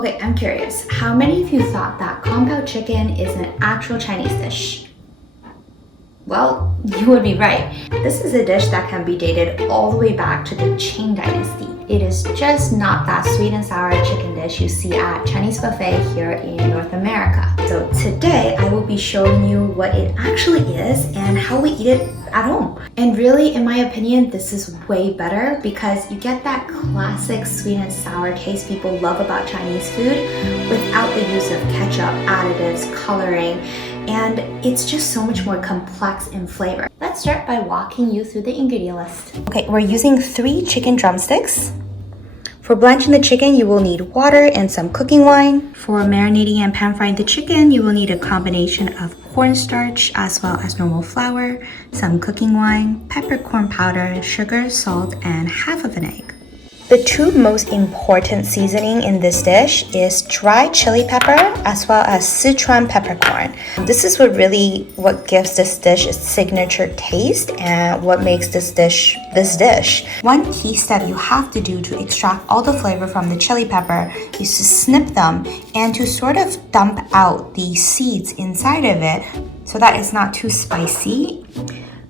Okay, I'm curious. How many of you thought that Kong Pao chicken is an actual Chinese dish? Well, you would be right. This is a dish that can be dated all the way back to the Qing dynasty. It is just not that sweet and sour chicken dish you see at Chinese buffet here in North America. So today I will be showing you what it actually is and how we eat it at home. And really, in my opinion, this is way better because you get that classic sweet and sour taste people love about Chinese food without the use of ketchup, additives, coloring, and it's just so much more complex in flavor. Let's start by walking you through the ingredient list. Okay, we're using 3 chicken drumsticks. For blanching the chicken, you will need water and some cooking wine. For marinating and pan frying the chicken, you will need a combination of cornstarch as well as normal flour, some cooking wine, peppercorn powder, sugar, salt, and half of an egg. The 2 most important seasoning in this dish is dry chili pepper as well as Sichuan peppercorn. This is what gives this dish its signature taste and what makes this dish. One key step you have to do to extract all the flavor from the chili pepper is to snip them and to sort of dump out the seeds inside of it so that it's not too spicy.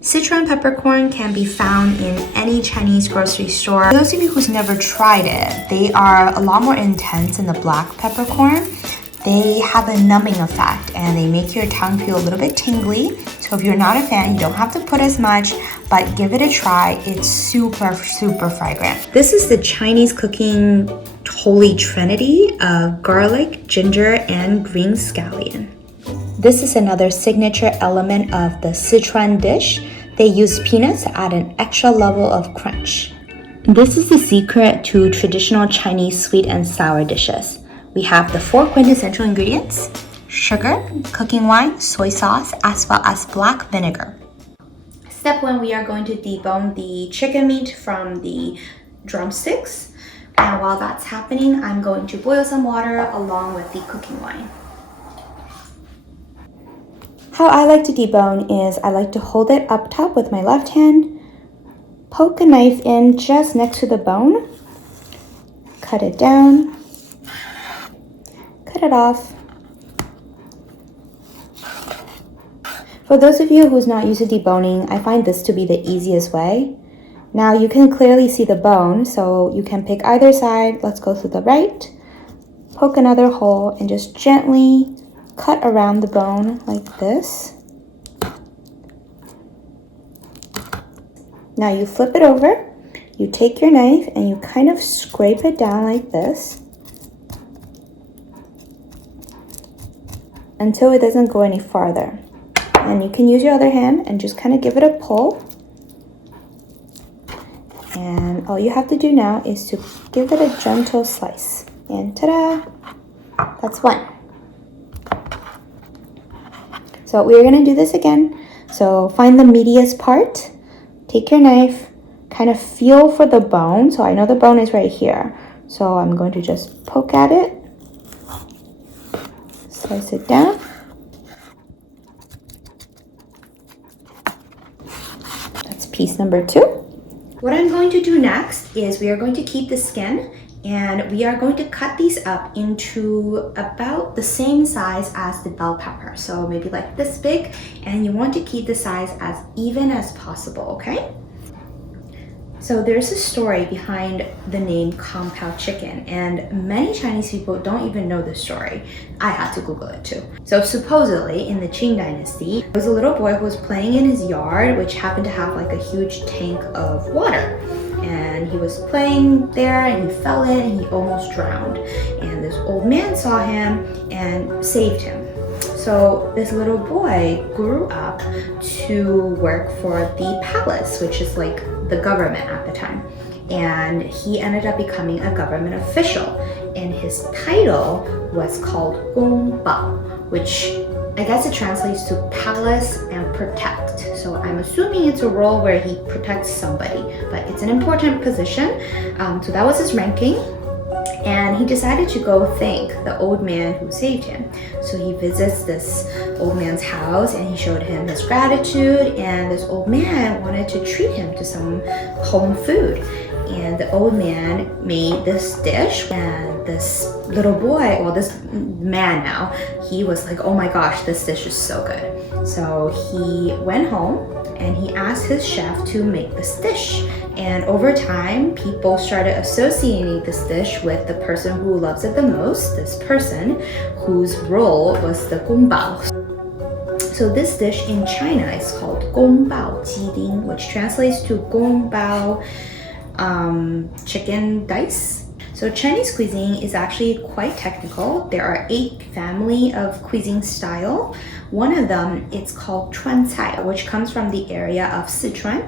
Sichuan peppercorn can be found in any Chinese grocery store. For those of you who's never tried it, they are a lot more intense than the black peppercorn. They have a numbing effect and they make your tongue feel a little bit tingly. So if you're not a fan, you don't have to put as much, but give it a try. It's super, super fragrant. This is the Chinese cooking holy trinity of garlic, ginger, and green scallion. This is another signature element of the Sichuan dish. They use peanuts to add an extra level of crunch. This is the secret to traditional Chinese sweet and sour dishes. We have the 4 quintessential ingredients: sugar, cooking wine, soy sauce, as well as black vinegar. Step 1, we are going to debone the chicken meat from the drumsticks. And while that's happening, I'm going to boil some water along with the cooking wine. How I like to debone is I like to hold it up top with my left hand, poke a knife in just next to the bone, cut it down, cut it off. For those of you who's not used to deboning, I find this to be the easiest way. Now you can clearly see the bone, so you can pick either side. Let's go to the right, poke another hole, and just gently cut around the bone like this. Now you flip it over, you take your knife and you kind of scrape it down like this until it doesn't go any farther. And you can use your other hand and just kind of give it a pull. And all you have to do now is to give it a gentle slice. And ta-da! That's 1. So we're gonna do this again. So find the meatiest part, take your knife, kind of feel for the bone. So I know the bone is right here. So I'm going to just poke at it, slice it down. That's piece number 2. What I'm going to do next is we are going to keep the skin and we are going to cut these up into about the same size as the bell pepper. So maybe like this big, and you want to keep the size as even as possible, okay? So there's a story behind the name Kong Pao chicken, and many Chinese people don't even know the story. I had to Google it too. So supposedly in the Qing dynasty, there was a little boy who was playing in his yard, which happened to have like a huge tank of water. And he was playing there and he fell in and he almost drowned. And this old man saw him and saved him. So this little boy grew up to work for the palace, which is like the government at the time. And he ended up becoming a government official. And his title was called Gong Bao, which I guess it translates to palace and protect. So I'm assuming it's a role where he protects somebody, but it's an important position. So that was his ranking. And he decided to go thank the old man who saved him. So he visits this old man's house and he showed him his gratitude, and this old man wanted to treat him to some home food. and the old man made this dish, and this little boy, well, this man now, he was like, oh my gosh, this dish is so good. So he went home and he asked his chef to make this dish. And over time, people started associating this dish with the person who loves it the most, this person whose role was the Gong Bao. So this dish in China is called Gong Bao Ji Ding, which translates to Gong Bao chicken dice. So Chinese cuisine is actually quite technical. There are 8 family of cuisine style. One of them, it's called Chuan Cai, which comes from the area of Sichuan.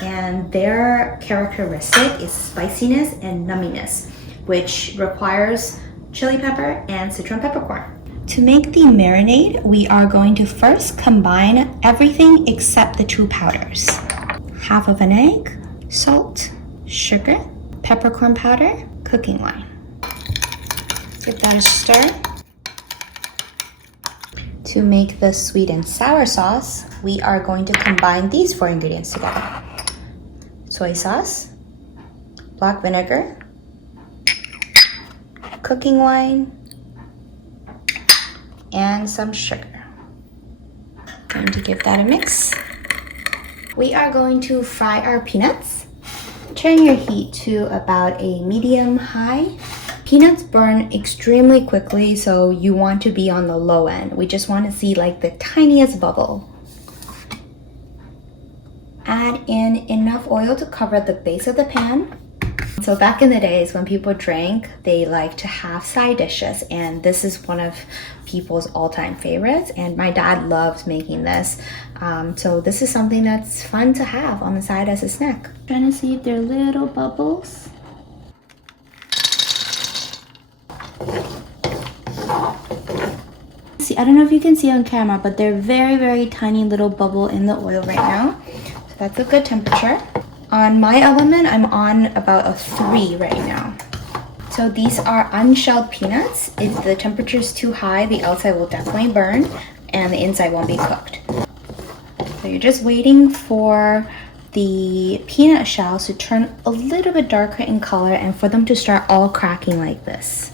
And their characteristic is spiciness and numminess, which requires chili pepper and Sichuan peppercorn. To make the marinade, we are going to first combine everything except the 2 powders. Half of an egg, salt, sugar, peppercorn powder, cooking wine. Give that a stir. To make the sweet and sour sauce, we are going to combine these 4 ingredients together. Soy sauce, black vinegar, cooking wine, and some sugar. Going to give that a mix. We are going to fry our peanuts. Turn your heat to about a medium-high. Peanuts burn extremely quickly, so you want to be on the low end. We just want to see like the tiniest bubble. Add in enough oil to cover the base of the pan. So back in the days when people drank, they like to have side dishes, and this is one of people's all-time favorites, and my dad loves making this. So this is something that's fun to have on the side as a snack. Trying to see if there are little bubbles. See, I don't know if you can see on camera, but they're very tiny little bubble in the oil right now. So that's a good temperature. On my element, I'm on about a 3 right now. So these are unshelled peanuts. If the temperature is too high, the outside will definitely burn and the inside won't be cooked. So you're just waiting for the peanut shells to turn a little bit darker in color and for them to start all cracking like this.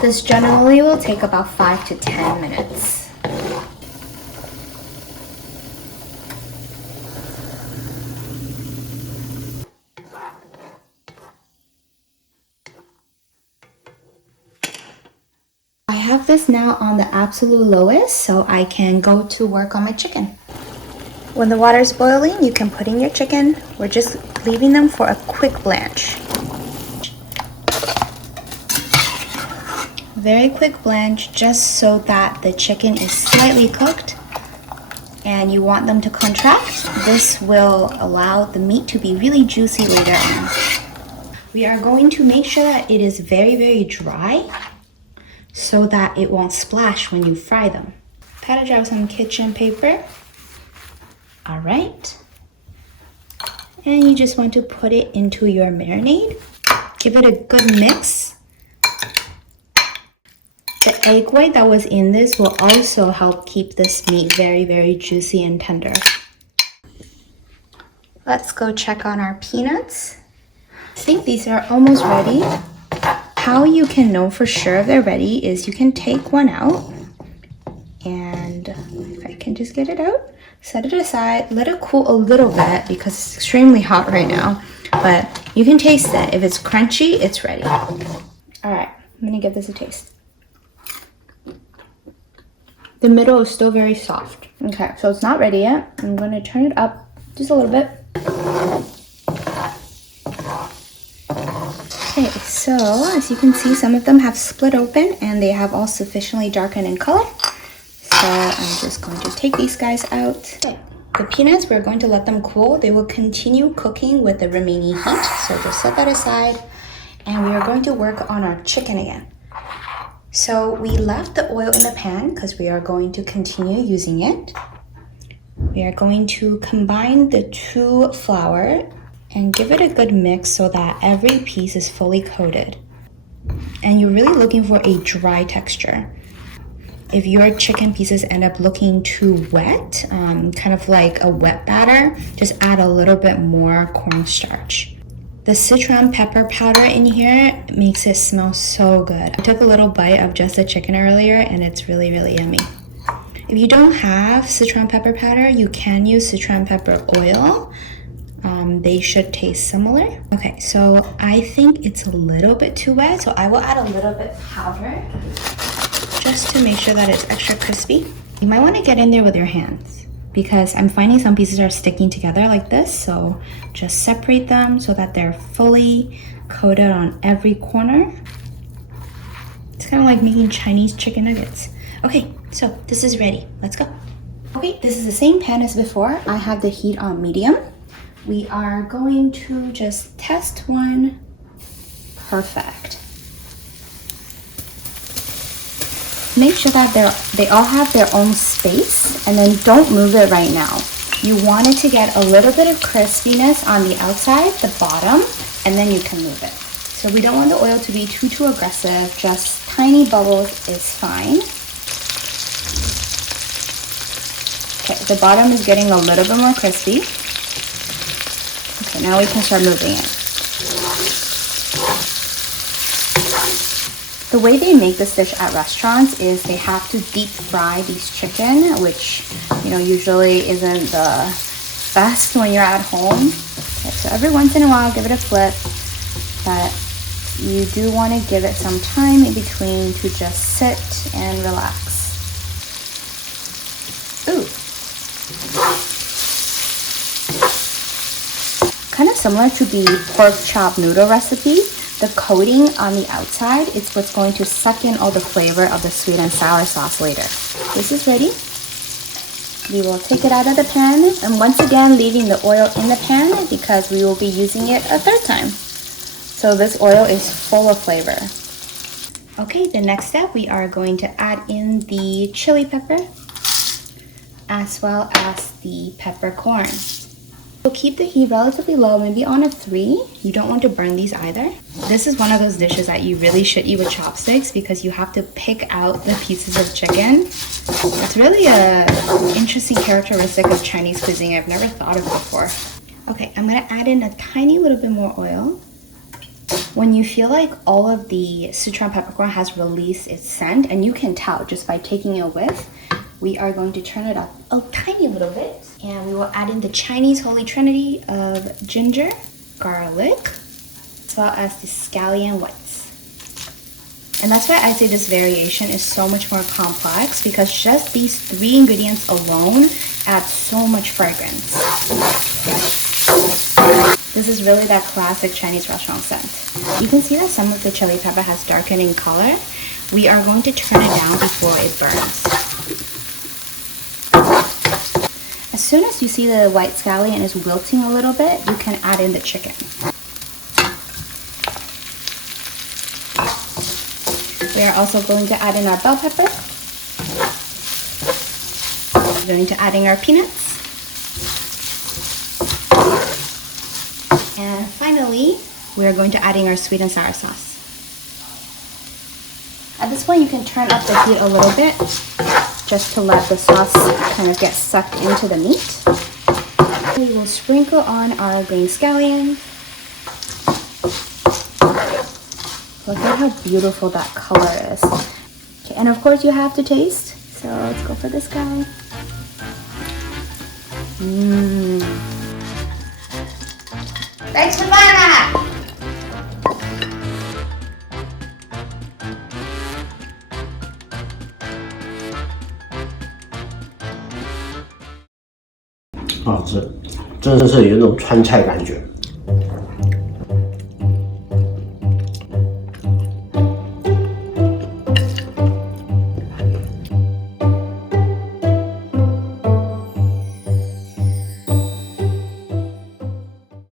This generally will take about 5 to 10 minutes. I have this now on the absolute lowest so I can go to work on my chicken. When the water is boiling, you can put in your chicken. We're just leaving them for a quick blanch. Very quick blanch, just so that the chicken is slightly cooked and you want them to contract. This will allow the meat to be really juicy later on. We are going to make sure that it is very dry so that it won't splash when you fry them. Pat out some kitchen paper. All right. And you just want to put it into your marinade. Give it a good mix. The egg white that was in this will also help keep this meat very juicy and tender. Let's go check on our peanuts. I think these are almost ready. How you can know for sure if they're ready is you can take one out, and if I can just get it out, set it aside, let it cool a little bit because it's extremely hot right now, but you can taste it. If it's crunchy, it's ready. All right, I'm gonna give this a taste. The middle is still very soft. Okay, so it's not ready yet. I'm gonna turn it up just a little bit. Okay, so as you can see, some of them have split open and they have all sufficiently darkened in color. So I'm just going to take these guys out. Okay, the peanuts, we're going to let them cool. They will continue cooking with the remaining heat. So just set that aside. And we are going to work on our chicken again. So we left the oil in the pan because we are going to continue using it. We are going to combine the 2 flour and give it a good mix so that every piece is fully coated. And you're really looking for a dry texture. If your chicken pieces end up looking too wet, kind of like a wet batter, just add a little bit more cornstarch. The citron pepper powder in here makes it smell so good. I took a little bite of just the chicken earlier and it's really, really yummy. If you don't have citron pepper powder, you can use citron pepper oil. They should taste similar. Okay, so I think it's a little bit too wet, so I will add a little bit powder just to make sure that it's extra crispy. You might want to get in there with your hands because I'm finding some pieces are sticking together like this, so just separate them so that they're fully coated on every corner. It's kind of like making Chinese chicken nuggets. Okay, so this is ready. Let's go. Okay, this is the same pan as before. I have the heat on medium. We are going to just test one. Perfect. Make sure that they all have their own space, and then don't move it right now. You want it to get a little bit of crispiness on the outside, the bottom, and then you can move it. So we don't want the oil to be too aggressive, just tiny bubbles is fine. Okay, the bottom is getting a little bit more crispy. Okay, now we can start moving it. The way they make this dish at restaurants is they have to deep fry these chicken, which, you know, usually isn't the best when you're at home. Okay, so every once in a while, give it a flip, but you do want to give it some time in between to just sit and relax. Ooh. Kind of similar to the pork chop noodle recipe. The coating on the outside is what's going to suck in all the flavor of the sweet and sour sauce later. This is ready. We will take it out of the pan, and once again leaving the oil in the pan because we will be using it a third time. So this oil is full of flavor. Okay, the next step, we are going to add in the chili pepper as well as the peppercorn. So keep the heat relatively low, maybe on a 3. You don't want to burn these either. This is one of those dishes that you really should eat with chopsticks because you have to pick out the pieces of chicken. It's really an interesting characteristic of Chinese cuisine I've never thought of before. Okay, I'm gonna add in a tiny little bit more oil. When you feel like all of the citron peppercorn has released its scent, and you can tell just by taking a whiff, we are going to turn it up a tiny little bit, and we will add in the Chinese holy trinity of ginger, garlic, as well as the scallion whites. And that's why I say this variation is so much more complex, because just these 3 ingredients alone add so much fragrance. This is really that classic Chinese restaurant scent. You can see that some of the chili pepper has darkened in color. We are going to turn it down before it burns. As soon as you see the white scallion is wilting a little bit, you can add in the chicken. We are also going to add in our bell pepper. We're going to add in our peanuts. And finally, we are going to add in our sweet and sour sauce. At this point, you can turn up the heat a little bit just to let the sauce kind of get sucked into the meat. We will sprinkle on our green scallion. Look at how beautiful that color is. Okay, and of course you have to taste. So let's go for this guy. Thanks for that!好吃，真的是有那种川菜感觉。